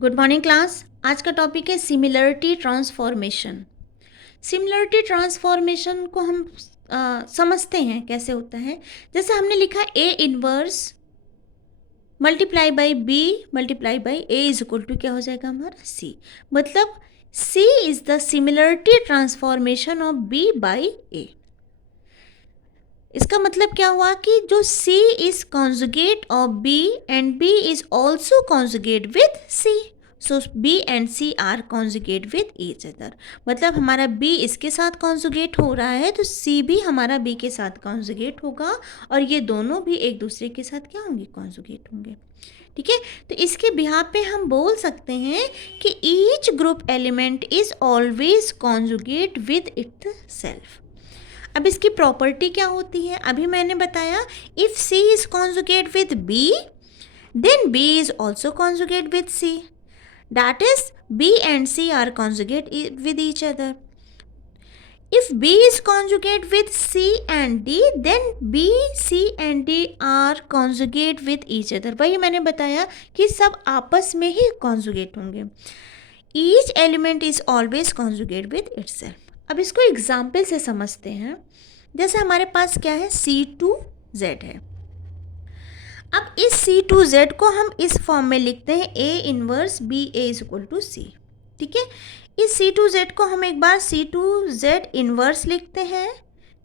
Good morning class. आज का topic है सिमिलरिटी ट्रांसफॉर्मेशन। सिमिलरिटी ट्रांसफॉर्मेशन को हम समझते हैं कैसे होता है। जैसे हमने लिखा A inverse multiply by B multiply by A is equal to क्या हो जाएगा हमारा सी। मतलब C is the similarity transformation of B by A. इसका मतलब क्या हुआ कि जो C is conjugate of B and B is also conjugate with C, so B and C are conjugate with each other. मतलब हमारा B इसके साथ कॉन्जुगेट हो रहा है तो C भी हमारा B के साथ कॉन्जुगेट होगा और ये दोनों भी एक दूसरे के साथ क्या होंगे, कॉन्जुगेट होंगे। ठीक है, तो इसके बिहाफ पे हम बोल सकते हैं कि each group element is always conjugate with itself. अब इसकी प्रॉपर्टी क्या होती है, अभी मैंने बताया if C is conjugate with B then B is also conjugate with C, that is B and C are conjugate with each other. If B is conjugate with C and D, then B, C and D are conjugate with each other। वही मैंने बताया कि सब आपस में ही conjugate होंगे। Each element is always conjugate with itself। अब इसको एग्जाम्पल से समझते हैं। जैसे हमारे पास क्या है, C2Z है। अब इस C2Z को हम इस फॉर्म में लिखते हैं A inverse B A is equal to C। ठीक है, इस C2Z को हम एक बार C2Z इनवर्स लिखते हैं।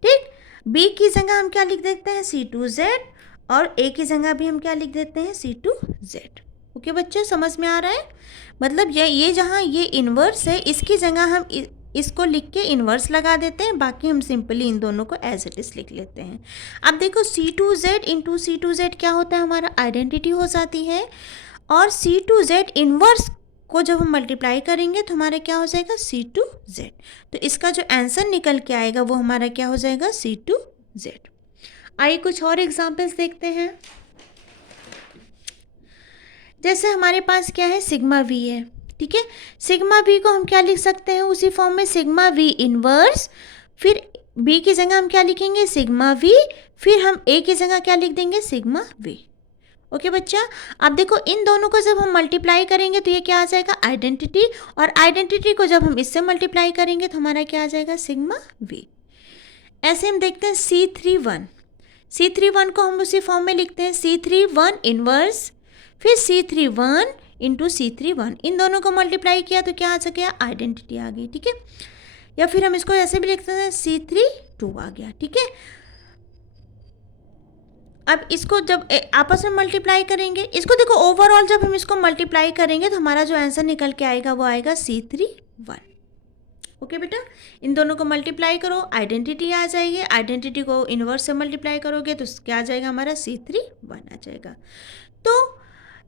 ठीक, B की जगह हम क्या लिख देते हैं, C2Z, और A की जगह भी हम क्या लिख देते हैं, C2Z। ओके बच्चों, समझ में आ रहा है। मतलब ये जहाँ ये इन्वर्स है इसकी जगह हम इसको लिख के इन्वर्स लगा देते हैं, बाकी हम सिंपली इन दोनों को एज इट इज लिख लेते हैं। अब देखो C2Z इंटू C2Z क्या होता है, हमारा आइडेंटिटी हो जाती है। और C2Z इन्वर्स को जब हम मल्टीप्लाई करेंगे तो हमारा क्या हो जाएगा, C2Z। तो इसका जो आंसर निकल के आएगा वो हमारा क्या हो जाएगा, C2Z। आइए कुछ और एग्जाम्पल्स देखते हैं। जैसे हमारे पास क्या है, सिग्मा वी है। ठीक है, सिग्मा वी को हम क्या लिख सकते हैं, उसी फॉर्म में सिग्मा वी इनवर्स, फिर बी की जगह हम क्या लिखेंगे, सिग्मा वी, फिर हम ए की जगह क्या लिख देंगे, सिग्मा वी। ओके बच्चा, अब देखो इन दोनों को जब हम मल्टीप्लाई करेंगे तो ये क्या आ जाएगा, आइडेंटिटी, और आइडेंटिटी को जब हम इससे मल्टीप्लाई करेंगे तो हमारा क्या आ जाएगा, सिग्मा वी। ऐसे हम देखते हैं C31 को हम उसी फॉर्म में लिखते हैं C31 इनवर्स, फिर C31 इंटू C31, इन दोनों को मल्टीप्लाई किया तो क्या आ गया, आइडेंटिटी आ गई। ठीक है, या फिर हम इसको ऐसे भी लिखते हैं C32 आ गया। ठीक है, अब इसको जब आपस में मल्टीप्लाई करेंगे, इसको देखो ओवरऑल जब हम इसको मल्टीप्लाई करेंगे तो हमारा जो आंसर निकल के आएगा वो आएगा C31। ओके बेटा, इन दोनों को मल्टीप्लाई करो, आइडेंटिटी आ जाएगी, आइडेंटिटी को इनवर्स से मल्टीप्लाई करोगे तो क्या आ जाएगा, हमारा C31 आ जाएगा। तो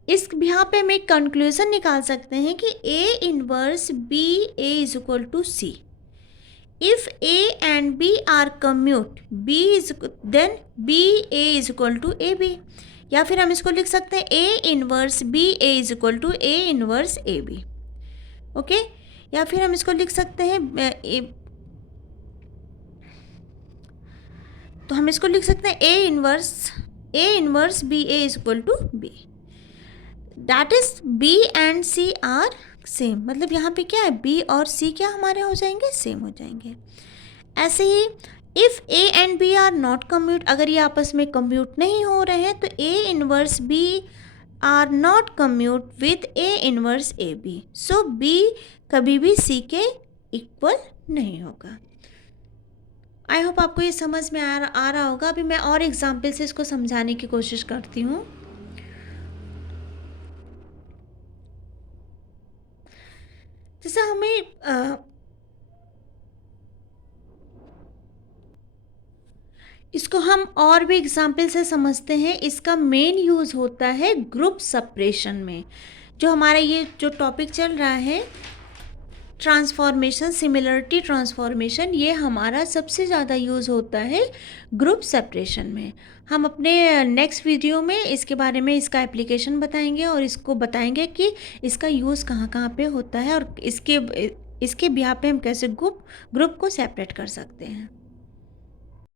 इस यहाँ पे हम एक कंक्लूजन निकाल सकते हैं कि A inverse B A is equal to C। If A and B are commute, then B A is equal to AB। या फिर हम इसको लिख सकते हैं A inverse B A is equal to A inverse AB। Okay, या फिर हम इसको लिख सकते हैं तो हम इसको लिख सकते हैं A inverse B A is equal to B। That is B and C are same. मतलब यहाँ पे क्या है, B और C क्या हमारे हो जाएंगे, सेम हो जाएंगे। ऐसे ही if A and B are not commute, अगर ये आपस में कम्यूट नहीं हो रहे हैं तो A inverse B are not commute with A inverse AB, so B कभी भी C के इक्वल नहीं होगा। आई होप आपको ये समझ में आ रहा होगा। अभी मैं और एग्जाम्पल से इसको समझाने की कोशिश करती हूँ। जैसा हमें इसको हम और भी एग्जाम्पल से समझते हैं। इसका मेन यूज़ होता है ग्रुप सेपरेशन में। जो हमारा ये जो टॉपिक चल रहा है ट्रांसफॉर्मेशन, सिमिलरिटी ट्रांसफॉर्मेशन, ये हमारा सबसे ज़्यादा यूज़ होता है ग्रुप सेपरेशन में। हम अपने नेक्स्ट वीडियो में इसके बारे में इसका एप्लीकेशन बताएंगे और इसको बताएंगे कि इसका यूज़ कहाँ कहाँ पे होता है और इसके बिहाफ पे हम कैसे ग्रुप को सेपरेट कर सकते हैं।